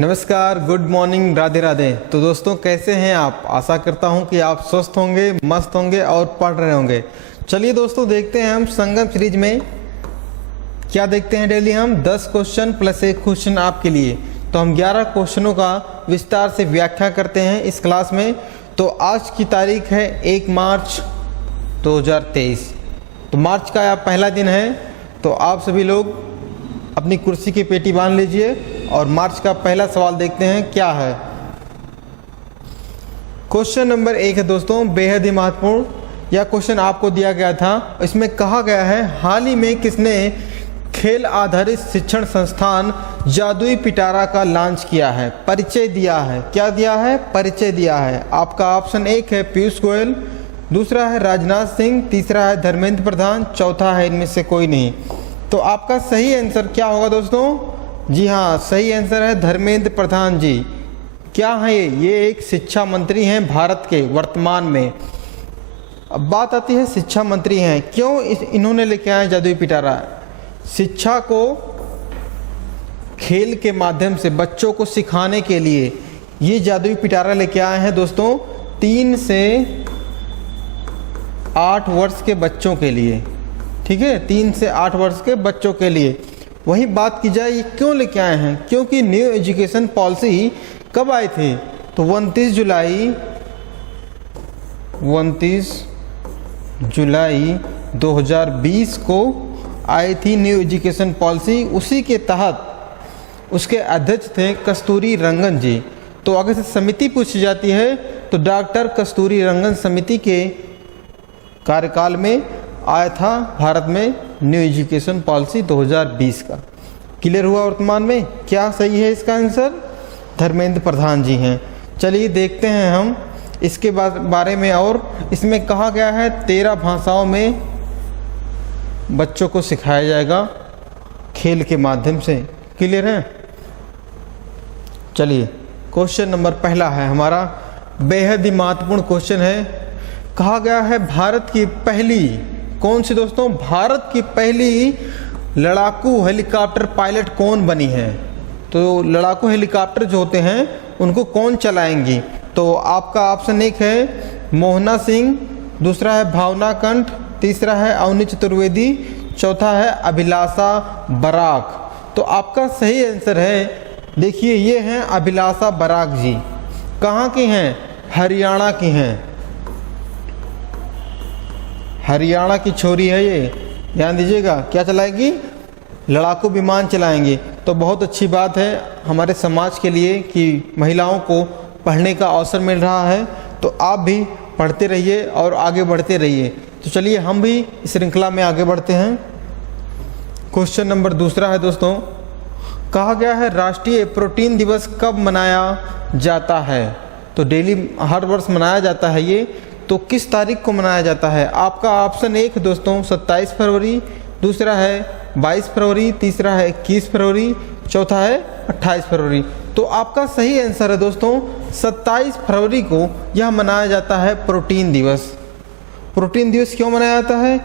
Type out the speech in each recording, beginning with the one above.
नमस्कार, good morning, Radhe Radhe. तो दोस्तों कैसे हैं आप? आशा करता हूं कि आप स्वस्थ होंगे, मस्त होंगे और पढ़ रहे होंगे। चलिए दोस्तों देखते हैं हम संगम सीरीज में क्या देखते हैं। डेली हम 10 क्वेश्चन प्लस एक क्वेश्चन आपके लिए, तो हम 11 क्वेश्चनों का विस्तार से व्याख्या करते हैं इस क्लास में। तो आज की तारीख है 1 मार्च 2023। तो मार्च का पहला दिन है, तो आप सभी लोग अपनी कुर्सी की पेटी बांध लीजिए और मार्च का पहला सवाल देखते हैं क्या है। क्वेश्चन नंबर 1 है दोस्तों, बेहद ही महत्वपूर्ण। यह क्वेश्चन आपको दिया गया था। इसमें कहा गया है, हाल ही में किसने खेल आधारित शिक्षण संस्थान जादुई पिटारा का लॉन्च किया है, परिचय दिया है? क्या दिया है? परिचय दिया है। आपका ऑप्शन 1 है पीयूष गोयल, दूसरा है राजनाथ सिंह, तीसरा है धर्मेंद्र प्रधान, चौथा है इनमें से कोई नहीं। तो आपका सही आंसर क्या होगा दोस्तों? जी हाँ, सही आंसर है धर्मेंद्र प्रधान जी। क्या है ये एक शिक्षा मंत्री हैं भारत के वर्तमान में। अब बात आती है शिक्षा मंत्री हैं, क्यों इन्होंने लेके आए जादुई पिटारा? शिक्षा को खेल के माध्यम से बच्चों को सिखाने के लिए ये जादुई पिटारा लेके आए हैं दोस्तों, 3 से 8 वर्ष के बच्चों के लिए। ठीक है, 3 से 8 वर्ष के बच्चों के लिए। वहीं बात की जाए ये क्यों लेके आए हैं, क्योंकि न्यू एजुकेशन पॉलिसी कब आई थी? तो 29 जुलाई 2020 को आई थी न्यू एजुकेशन पॉलिसी। उसी के तहत उसके अध्यक्ष थे कस्तूरी रंगन जी। तो अगर से समिति पूछी जाती है तो डॉक्टर कस्तूरी रंगन समिति के कार्यकाल में आया था भारत में न्यू एजुकेशन पॉलिसी 2020 का। क्लियर हुआ वर्तमान में? क्या सही है इसका आंसर? धर्मेंद्र प्रधान जी हैं। चलिए देखते हैं हम इसके बारे में। और इसमें कहा गया है 13 भाषाओं में बच्चों को सिखाया जाएगा खेल के माध्यम से। क्लियर है? चलिए क्वेश्चन नंबर पहला है हमारा, बेहद ही महत्वपूर्ण क्वेश्चन है। कहा गया है भारत की पहली, कौन सी दोस्तों? भारत की पहली लड़ाकू हेलीकॉप्टर पायलट कौन बनी है? तो लड़ाकू हेलीकॉप्टर जो होते हैं उनको कौन चलाएंगी? तो आपका ऑप्शन 1 है मोहना सिंह, दूसरा है भावना कंठ, तीसरा है अवनी चतुर्वेदी, चौथा है अभिलाषा बराक। तो आपका सही आंसर है, देखिए ये हैं अभिलाषा बराक जी। कहाँ की हैं? हरियाणा की हैं। हरियाणा की छोरी है ये, ध्यान दीजिएगा। क्या चलाएगी? लड़ाकू विमान चलाएंगी। तो बहुत अच्छी बात है हमारे समाज के लिए कि महिलाओं को पढ़ने का अवसर मिल रहा है। तो आप भी पढ़ते रहिए और आगे बढ़ते रहिए। तो चलिए हम भी इस श्रृंखला में आगे बढ़ते हैं। क्वेश्चन नंबर दूसरा है दोस्तों, कहा गया है राष्ट्रीय प्रोटीन दिवस कब मनाया जाता है? तो डेली हर वर्ष मनाया जाता है ये, तो किस तारीख को मनाया जाता है? आपका ऑप्शन 1 दोस्तों 27 फरवरी, दूसरा है 22 फरवरी, तीसरा है 21 फरवरी, चौथा है 28 फरवरी। तो आपका सही आंसर है दोस्तों 27 फरवरी को यह मनाया जाता है प्रोटीन दिवस। प्रोटीन दिवस क्यों मनाया जाता है?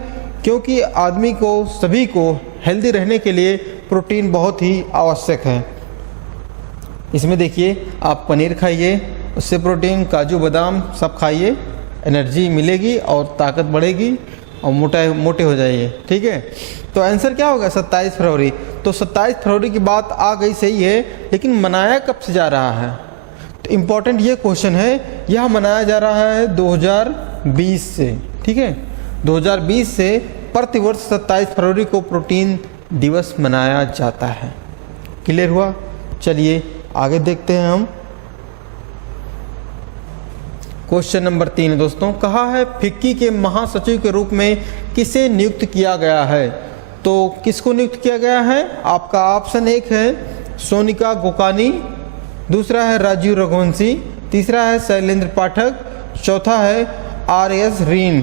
क्योंकि आदमी को, सभी को हेल्दी रहने के लिए प्रोटीन बहुत ही आवश्यक है। इसमें देखिए आप पनीर खाइए, उससे प्रोटीन, काजू बादाम सब खाइए, एनर्जी मिलेगी और ताकत बढ़ेगी और मोटे हो जाइए। ठीक है, तो आंसर क्या होगा? 27 फरवरी। तो 27 फरवरी की बात आ गई, सही है, लेकिन मनाया कब से जा रहा है? तो इम्पॉर्टेंट ये क्वेश्चन है। यह मनाया जा रहा है 2020 से। ठीक है, 2020 से प्रतिवर्ष 27 फरवरी को प्रोटीन दिवस मनाया जाता है। क्लियर हुआ? चलिए आगे देखते हैं हम। क्वेश्चन नंबर 3 दोस्तों, कहा है फिक्की के महासचिव के रूप में किसे नियुक्त किया गया है? तो किसको नियुक्त किया गया है? आपका ऑप्शन 1 है सोनिका गोकानी, दूसरा है राजीव रघुवंशी, तीसरा है शैलेंद्र पाठक, चौथा है RS रीन।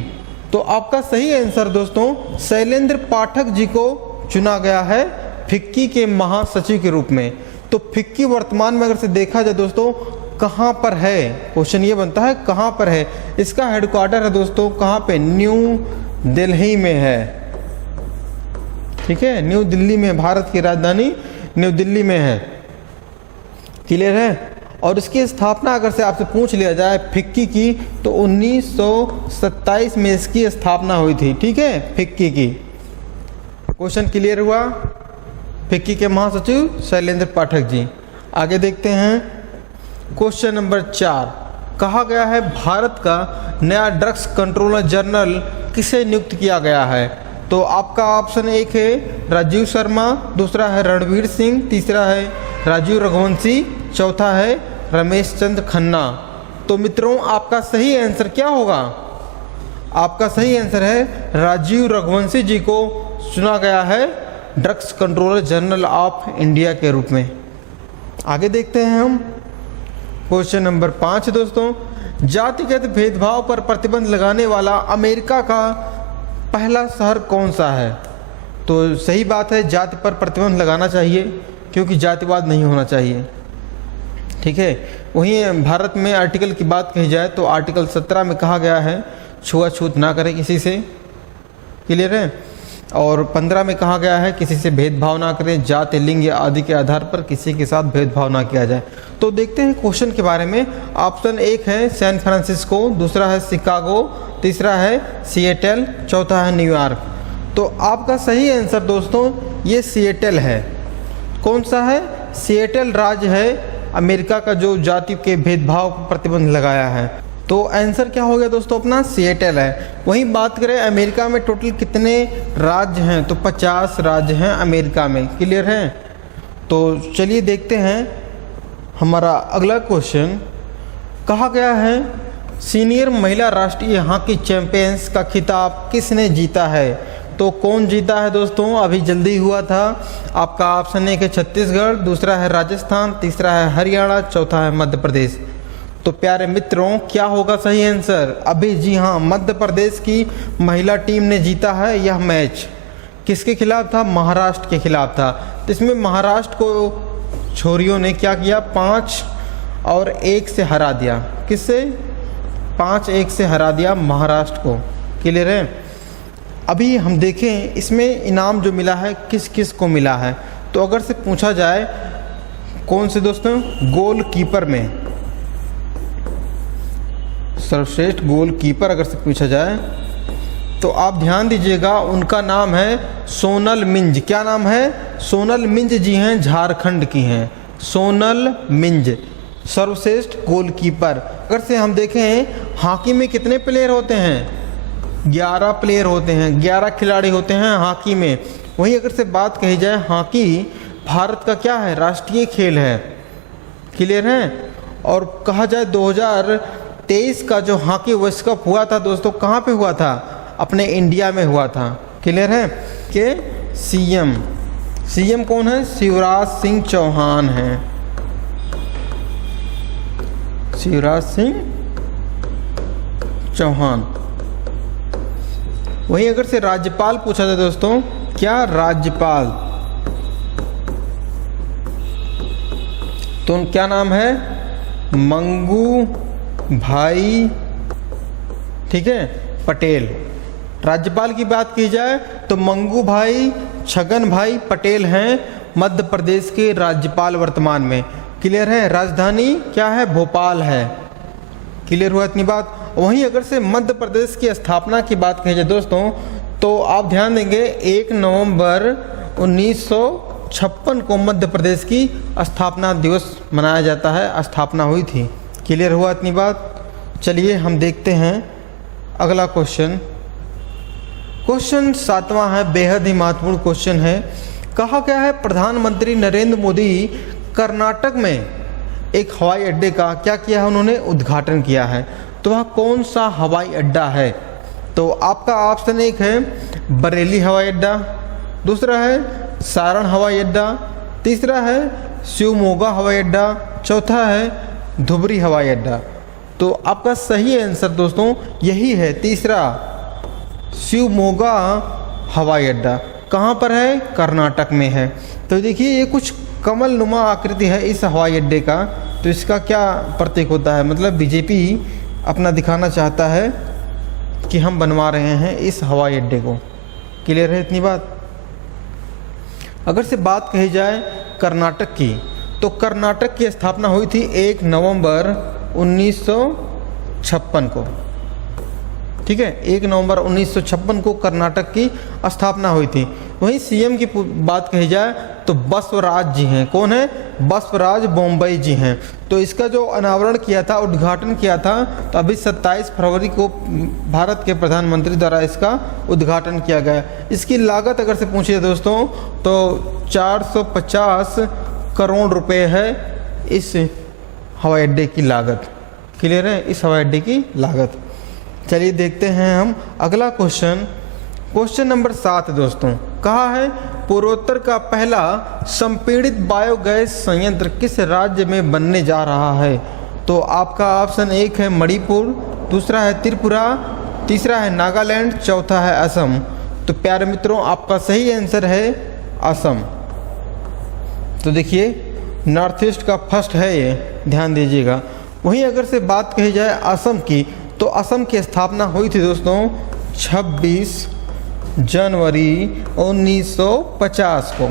तो आपका सही आंसर दोस्तों शैलेंद्र पाठक जी को चुना गया है फिक्की के महासचिव के रूप में। तो फिक्की वर्तमान में अगर से देखा जाए दोस्तों कहाँ पर है? क्वेश्चन ये बनता है कहाँ पर है। इसका हेडक्वार्टर है दोस्तों कहाँ पे? न्यू दिल्ली में है। ठीक है, न्यू दिल्ली में, भारत की राजधानी न्यू दिल्ली में है। क्लियर है। और इसकी स्थापना अगर से आपसे पूछ लिया जाए फिक्की की, तो 1927 में इसकी स्थापना हुई थी। ठीक है, फिक्की की। क्वेश्चन क्लियर हुआ। फिक्की के महासचिव शैलेंद्र पाठक जी। आगे देखते हैं क्वेश्चन नंबर 4। कहा गया है भारत का नया ड्रग्स कंट्रोलर जनरल किसे नियुक्त किया गया है? तो आपका ऑप्शन 1 है राजीव शर्मा, दूसरा है रणवीर सिंह, तीसरा है राजीव रघुवंशी, चौथा है रमेश चंद्र खन्ना। तो मित्रों आपका सही आंसर क्या होगा? आपका सही आंसर है राजीव रघुवंशी जी को चुना गया है drugs controller general of India के रूप में। आगे देखते हैं हम क्वेश्चन नंबर 5 दोस्तों। जातिगत भेदभाव पर प्रतिबंध लगाने वाला अमेरिका का पहला शहर कौन सा है? तो सही बात है, जाति पर प्रतिबंध लगाना चाहिए क्योंकि जातिवाद नहीं होना चाहिए। ठीक है। वहीं भारत में आर्टिकल की बात कही जाए तो आर्टिकल 17 में कहा गया है छुआछूत ना करें किसी से। क्लियर है। और 15 में कहा गया है किसी से भेदभाव ना करें, जाति, लिंग या आदि के आधार पर किसी के साथ भेदभाव ना किया जाए। तो देखते हैं क्वेश्चन के बारे में। ऑप्शन 1 है सैन फ्रांसिस्को, दूसरा है शिकागो, तीसरा है सिएटल, चौथा है न्यूयॉर्क। तो आपका सही आंसर दोस्तों ये सिएटल है। कौन सा है? सिएटल राज्य है अमेरिका का जो जाति के भेदभाव पर प्रतिबंध लगाया है। तो आंसर क्या हो गया दोस्तों अपना? सिएटल है। वहीं बात करें अमेरिका में टोटल कितने राज्य हैं? तो 50 राज्य हैं अमेरिका में। क्लियर है। तो चलिए देखते हैं हमारा अगला क्वेश्चन। कहा गया है सीनियर महिला राष्ट्रीय हॉकी चैंपियंस का खिताब किसने जीता है? तो कौन जीता है दोस्तों? अभी जल्दी हुआ था। आपका ऑप्शन 1 है छत्तीसगढ़, दूसरा है राजस्थान, तीसरा है हरियाणा, चौथा है मध्य प्रदेश। तो प्यारे मित्रों क्या होगा सही आंसर? अभी जी हाँ, मध्य प्रदेश की महिला टीम ने जीता है यह मैच। किसके खिलाफ था? महाराष्ट्र के खिलाफ था। तो इसमें महाराष्ट्र को छोरियों ने क्या किया? 5-1 से हरा दिया। किससे? 5-1 से हरा दिया महाराष्ट्र को। क्लियर है। अभी हम देखें इसमें इनाम जो मिला है किस किस को मिला है। तो अगर से पूछा जाए कौन से दोस्तों? गोलकीपर में सर्वश्रेष्ठ गोलकीपर अगर से पूछा जाए तो आप ध्यान दीजिएगा, उनका नाम है सोनल मिंज। क्या नाम है? सोनल मिंज जी हैं, झारखंड की हैं। सोनल मिंज सर्वश्रेष्ठ गोलकीपर। अगर से हम देखें हॉकी में कितने प्लेयर होते हैं? 11 प्लेयर होते हैं, 11 खिलाड़ी होते हैं हॉकी में। वहीं अगर से बात कही जाए हॉकी भारत का क्या है? राष्ट्रीय खेल है। क्लियर है। और कहा जाए 2023 का जो हॉकी विश्व कप हुआ था दोस्तों, कहाँ पे हुआ था? अपने इंडिया में हुआ था। क्लियर है। कि सीएम कौन है? शिवराज सिंह चौहान हैं। शिवराज सिंह चौहान। वहीं अगर से राज्यपाल पूछा जाए दोस्तों, क्या राज्यपाल? तो क्या नाम है? मंगू भाई, ठीक है, पटेल। राज्यपाल की बात की जाए तो मंगू भाई छगन भाई पटेल हैं मध्य प्रदेश के राज्यपाल वर्तमान में। क्लियर है। राजधानी क्या है? भोपाल है। क्लियर हुआ इतनी बात। वहीं अगर से मध्य प्रदेश की स्थापना की बात कही जाए दोस्तों, तो आप ध्यान देंगे 1 नवंबर 1956 को मध्य प्रदेश की स्थापना दिवस मनाया जाता है। स्थापना हुई थी। क्लियर हुआ इतनी बात। चलिए हम देखते हैं अगला क्वेश्चन। क्वेश्चन 7वां है, बेहद ही महत्वपूर्ण क्वेश्चन है। कहा गया है प्रधानमंत्री नरेंद्र मोदी कर्नाटक में एक हवाई अड्डे का क्या किया है? उन्होंने उद्घाटन किया है। तो वह कौन सा हवाई अड्डा है? तो आपका ऑप्शन 1 है बरेली हवाई अड्डा, दूसरा है सारण हवाई अड्डा, तीसरा है शिवमोगा हवाई अड्डा, चौथा है धुबरी हवाई अड्डा। तो आपका सही आंसर दोस्तों यही है, तीसरा शिवमोगा हवाई अड्डा। कहाँ पर है? कर्नाटक में है। तो देखिए ये कुछ कमल नुमा आकृति है इस हवाई अड्डे का। तो इसका क्या प्रतीक होता है? मतलब बीजेपी अपना दिखाना चाहता है कि हम बनवा रहे हैं इस हवाई अड्डे को। क्लियर है इतनी बात। अगर से बात कही जाए कर्नाटक की, तो कर्नाटक की स्थापना हुई थी 1 नवंबर 1956 को। ठीक है, 1 नवंबर 1956 को कर्नाटक की स्थापना हुई थी। वहीं सीएम की बात कही जाए तो बसवराज जी हैं। कौन है? बसवराज बोम्मई जी हैं। तो इसका जो अनावरण किया था, उद्घाटन किया था, तो अभी 27 फरवरी को भारत के प्रधानमंत्री द्वारा इसका उद्घाटन किया गया। इसकी लागत अगर से पूछिए दोस्तों तो 450 करोड़ रुपए है इस हवाई अड्डे की लागत। क्लियर है? इस हवाई अड्डे की लागत। चलिए देखते हैं हम अगला क्वेश्चन। क्वेश्चन नंबर 7 दोस्तों, कहा है पूर्वोत्तर का पहला संपीड़ित बायोगैस संयंत्र किस राज्य में बनने जा रहा है? तो आपका ऑप्शन 1 है मणिपुर, दूसरा है त्रिपुरा, तीसरा है नागालैंड, चौथा है असम। तो प्यारे मित्रों, आपका सही आंसर है असम। तो देखिए नॉर्थ ईस्ट का फर्स्ट है ये, ध्यान दीजिएगा। वहीं अगर से बात कही जाए असम की, तो असम की स्थापना हुई थी दोस्तों 26 जनवरी 1950 को।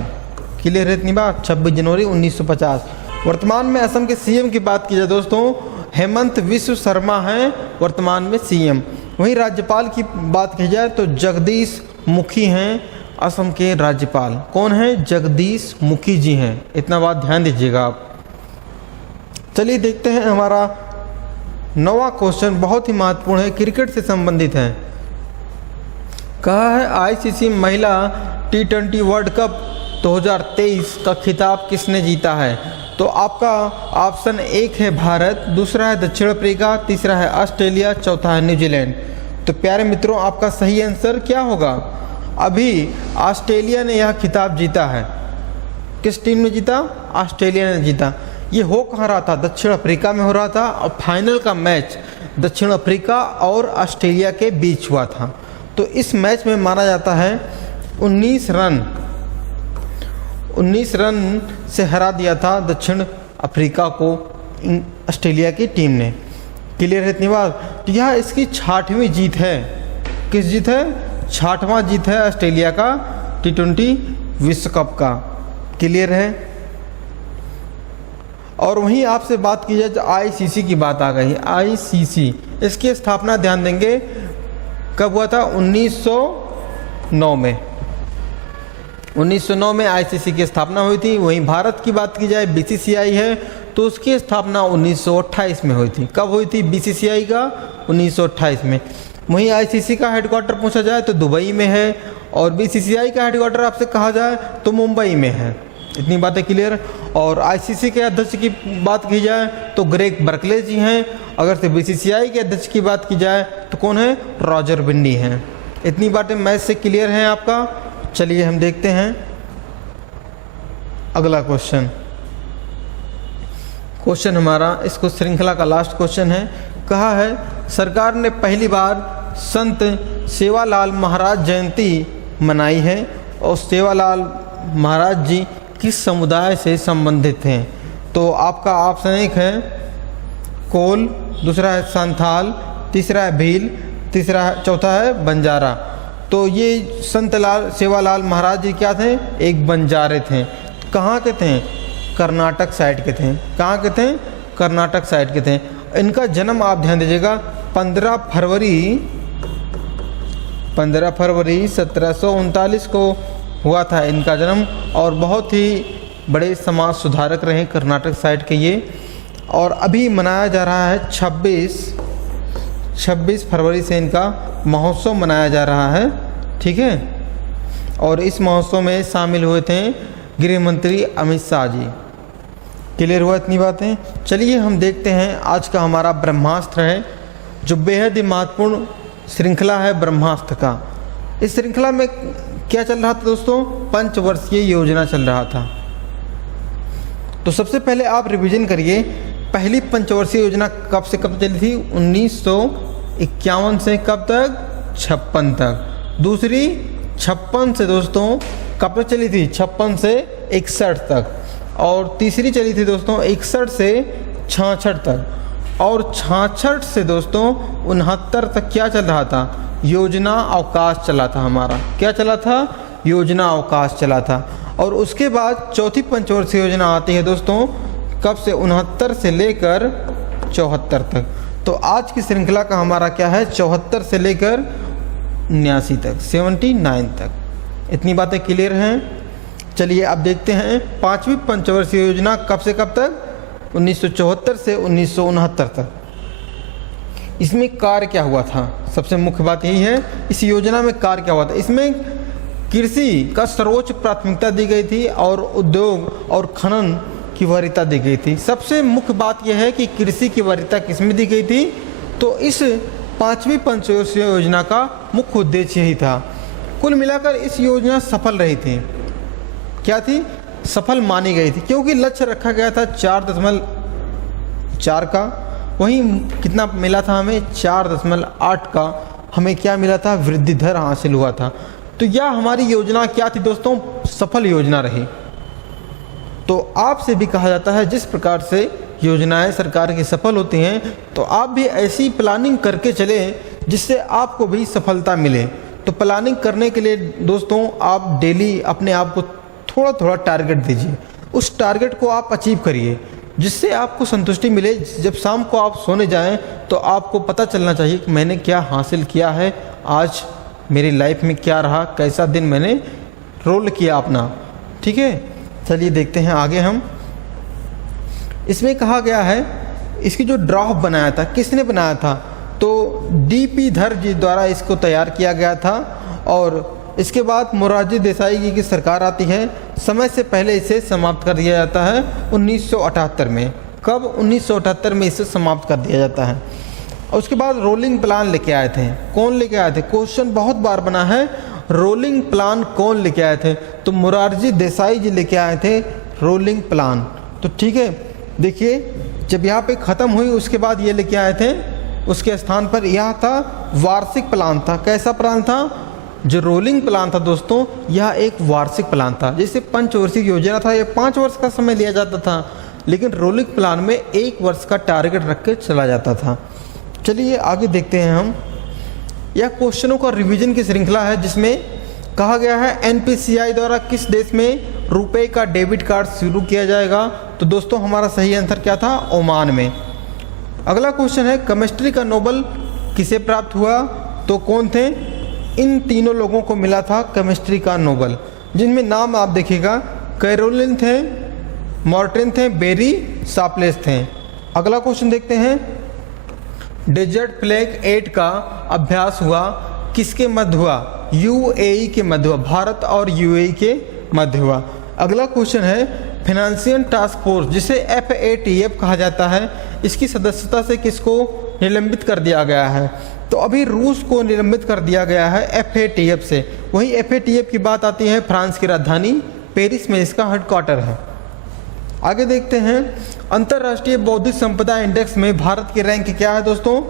क्लियर है इतनी बात? 26 जनवरी 1950। वर्तमान में असम के सीएम की बात की जाए दोस्तों, हेमंत विश्व शर्मा हैं वर्तमान में सीएम। वहीं राज्यपाल की बात की जाए तो जगदीश मुखी हैं असम के राज्यपाल। कौन है? जगदीश मुखी जी हैं। इतना बात ध्यान दीजिएगा आप। चलिए देखते हैं हमारा 9वां क्वेश्चन, बहुत ही महत्वपूर्ण है, क्रिकेट से संबंधित है। कहा है आईसीसी महिला T20 वर्ल्ड कप 2023 का खिताब किसने जीता है? तो आपका ऑप्शन 1 है भारत, दूसरा है दक्षिण अफ्रीका, तीसरा है ऑस्ट्रेलिया, चौथा है न्यूजीलैंड। तो प्यारे मित्रों, आपका सही आंसर क्या होगा? अभी ऑस्ट्रेलिया ने यह खिताब जीता है। किस टीम ने जीता? ऑस्ट्रेलिया ने जीता। ये हो कहाँ रहा था? दक्षिण अफ्रीका में हो रहा था, और फाइनल का मैच दक्षिण अफ्रीका और ऑस्ट्रेलिया के बीच हुआ था। तो इस मैच में माना जाता है 19 रन से हरा दिया था दक्षिण अफ्रीका को ऑस्ट्रेलिया की टीम ने। क्लियर है इतनी बात? यह इसकी 6वीं जीत है। किस जीत है? 6वां जीत है ऑस्ट्रेलिया का T20 विश्व कप का। क्लियर है? और वहीं आपसे बात की जाए तो आईसीसी की बात आ गई। आईसीसी, इसकी स्थापना ध्यान देंगे कब हुआ था? 1909 में। 1909 में आईसीसी की स्थापना हुई थी। वहीं भारत की बात की जाए, बीसीसीआई है, तो उसकी स्थापना 1928 में हुई थी। कब हुई थी बीसीसीआई का? 1928 में। वहीं आईसीसी का हेडक्वार्टर पूछा जाए तो दुबई में है, और बीसीसीआई का हेडक्वार्टर आपसे कहा जाए तो मुंबई में है। इतनी बातें क्लियर। और आईसीसी के अध्यक्ष की बात की जाए तो ग्रेग बर्कले जी हैं। अगर से बीसीसीआई के अध्यक्ष की बात की जाए तो कौन है? रॉजर बिन्नी हैं। इतनी बातें मैच से क्लियर हैं आपका। चलिए हम देखते हैं अगला क्वेश्चन। क्वेश्चन हमारा इसको श्रृंखला का लास्ट क्वेश्चन है। कहा है सरकार ने पहली बार संत सेवालाल महाराज जयंती मनाई है, और सेवालाल महाराज जी किस समुदाय से संबंधित हैं? तो आपका ऑप्शन 1 है कोल, दूसरा है संथाल, तीसरा है भील, चौथा है बंजारा। तो ये संत सेवालाल महाराज जी क्या थे? एक बंजारे थे। कहाँ के थे? कर्नाटक साइड के थे। कहाँ के थे? कर्नाटक साइड के थे। इनका जन्म आप ध्यान दीजिएगा 15 फरवरी 1739 को हुआ था इनका जन्म, और बहुत ही बड़े समाज सुधारक रहे कर्नाटक साइड के ये। और अभी मनाया जा रहा है 26 फरवरी से इनका महोत्सव मनाया जा रहा है। ठीक है, और इस महोत्सव में शामिल हुए थे गृह मंत्री अमित शाह जी। क्लियर हुआ इतनी बातें? चलिए हम देखते हैं आज का हमारा ब्रह्मास्त्र है, जो बेहद ही महत्वपूर्ण श्रृंखला है ब्रह्मास्त्र का। इस श्रृंखला में क्या चल रहा था दोस्तों? पंचवर्षीय योजना चल रहा था। तो सबसे पहले आप रिवीजन करिए, पहली पंचवर्षीय योजना कब से कब चली थी? 1951 से कब तक? 56 तक। दूसरी 56 से दोस्तों कब तक चली थी? 56 से 61 तक। और तीसरी चली थी दोस्तों 61 से 66 तक। और 66 से दोस्तों 69 तक क्या चल रहा था? योजना अवकाश चला था हमारा। क्या चला था? योजना अवकाश चला था। और उसके बाद चौथी पंचवर्षीय योजना आती है दोस्तों, कब से 69 से लेकर 74 तक। तो आज की श्रृंखला का हमारा क्या है, 74 से लेकर 79 तक, 79 तक। इतनी बातें क्लियर हैं। चलिए अब देखते हैं पांचवी पंचवर्षीय योजना कब से कब तक, 1974 से 1969 तक। इसमें कार्य क्या हुआ था, सबसे मुख्य बात यही है इस योजना में कार्य क्या हुआ था। इसमें कृषि का सर्वोच्च प्राथमिकता दी गई थी और उद्योग और खनन की वरीयता दी गई थी। सबसे मुख्य बात यह है कि कृषि की वरीयता किसमें दी गई थी, तो इस पांचवी पंचवर्षीय योजना का मुख्य उद्देश्य यही था। कुल मिलाकर इस योजना सफल रही थी। क्या थी, सफल मानी गई थी, क्योंकि लक्ष्य रखा गया था 4.4 का, वहीं कितना मिला था हमें, 4.8 का हमें क्या मिला था, वृद्धि दर हासिल हुआ था। तो यह हमारी योजना क्या थी दोस्तों, सफल योजना रही। तो आपसे भी कहा जाता है जिस प्रकार से योजनाएं सरकार की सफल होती हैं, तो आप भी ऐसी प्लानिंग करके चलें जिससे आपको भी सफलता मिले। तो प्लानिंग करने के लिए दोस्तों आप डेली अपने आप को थोड़ा थोड़ा टारगेट दीजिए, उस टारगेट को आप अचीव करिए जिससे आपको संतुष्टि मिले। जब शाम को आप सोने जाएं तो आपको पता चलना चाहिए कि मैंने क्या हासिल किया है, आज मेरी लाइफ में क्या रहा, कैसा दिन मैंने रोल किया अपना। ठीक है, चलिए देखते हैं आगे हम। इसमें कहा गया है, इसकी जो ड्राफ्ट बनाया था किसने बनाया था, तो डीपी धर जी द्वारा इसको तैयार किया गया था। और इसके बाद मोरारजी देसाई जी की सरकार आती है, समय से पहले इसे समाप्त कर दिया जाता है 1978 में। कब, 1978 में इसे समाप्त कर दिया जाता है। और उसके बाद रोलिंग प्लान लेके आए थे। कौन लेके आए थे, क्वेश्चन बहुत बार बना है, रोलिंग प्लान कौन लेके आए थे, तो मोरारजी देसाई जी लेके आए थे रोलिंग प्लान। तो ठीक है, देखिए जब यहाँ पे ख़त्म हुई उसके बाद ये लेके आए थे, उसके स्थान पर यह था वार्षिक प्लान था। कैसा प्लान था, जो रोलिंग प्लान था दोस्तों, यह एक वार्षिक प्लान था। जैसे पंचवर्षीय योजना था, यह 5 वर्ष का समय लिया जाता था, लेकिन रोलिंग प्लान में 1 वर्ष का टारगेट रख के चला जाता था। चलिए आगे देखते हैं हम। यह क्वेश्चनों का रिवीजन की श्रृंखला है जिसमें कहा गया है एनपीसीआई द्वारा किस देश में रुपए का डेबिट कार्ड शुरू किया जाएगा, तो दोस्तों हमारा सही आंसर क्या था, ओमान में। अगला क्वेश्चन है केमिस्ट्री का नोबेल किसे प्राप्त हुआ, तो कौन थे, इन तीनों लोगों को मिला था केमिस्ट्री का नोबेल, जिनमें नाम आप देखिएगा, कैरोलिन थे, मॉर्टिन थे, बेरी शार्पलेस थे। अगला क्वेश्चन देखते हैं, डेजर्ट फ्लैग 8 का अभ्यास हुआ किसके मध्य हुआ, यूएई के मध्य हुआ, भारत और यूएई के मध्य हुआ। अगला क्वेश्चन है फाइनेंशियल टास्क फोर्स जिसे FATF कहा जाता है, इसकी सदस्यता से किसको निलंबित कर दिया गया है, तो अभी रूस को निलंबित कर दिया गया है FATF से। वहीं FATF की बात आती है, फ्रांस की राजधानी पेरिस में इसका हेडक्वार्टर है। आगे देखते हैं, अंतर्राष्ट्रीय बौद्धिक संपदा इंडेक्स में भारत की रैंक क्या है दोस्तों,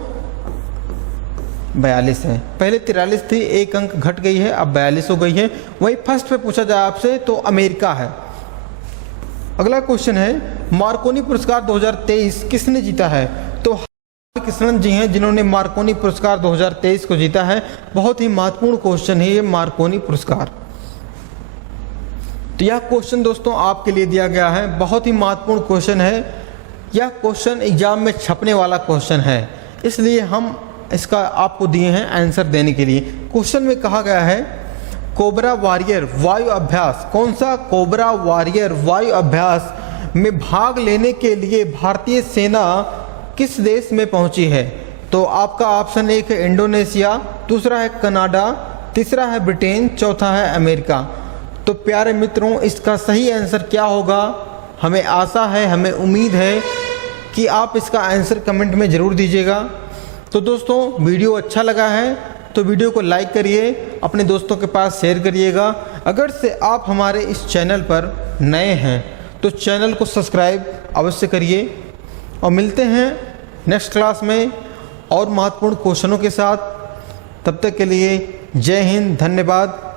42 है। पहले 43 थी, 1 अंक घट गई है, अब 42 हो गई है। वही फर्स्ट पे पूछा जाए आपसे तो अमेरिका है। अगला क्वेश्चन है, मार्कोनी पुरस्कार 2023 किसने जीता है, तो कृष्णन जी हैं जिन्होंने मार्कोनी पुरस्कार 2023 को जीता है। बहुत ही महत्वपूर्ण क्वेश्चन है ये मार्कोनी पुरस्कार। तो यह क्वेश्चन दोस्तों आपके लिए दिया गया है, बहुत ही महत्वपूर्ण क्वेश्चन है। यह क्वेश्चन एग्जाम में छपने वाला क्वेश्चन है, इसलिए हम इसका आपको दिए हैं आंसर देने के लिए। क्वेश्चन में कहा गया है कोबरा वॉरियर वायु अभ्यास, कौन सा, कोबरा वॉरियर वायु अभ्यास में भाग लेने के लिए भारतीय सेना किस देश में पहुंची है, तो आपका ऑप्शन 1 है इंडोनेशिया, दूसरा है कनाडा, तीसरा है ब्रिटेन, चौथा है अमेरिका। तो प्यारे मित्रों, इसका सही आंसर क्या होगा, हमें आशा है, हमें उम्मीद है कि आप इसका आंसर कमेंट में ज़रूर दीजिएगा। तो दोस्तों वीडियो अच्छा लगा है तो वीडियो को लाइक करिए, अपने दोस्तों के पास शेयर करिएगा। अगर से आप हमारे इस चैनल पर नए हैं तो चैनल को सब्सक्राइब अवश्य करिए, और मिलते हैं नेक्स्ट क्लास में और महत्वपूर्ण क्वेश्चनों के साथ। तब तक के लिए जय हिंद, धन्यवाद।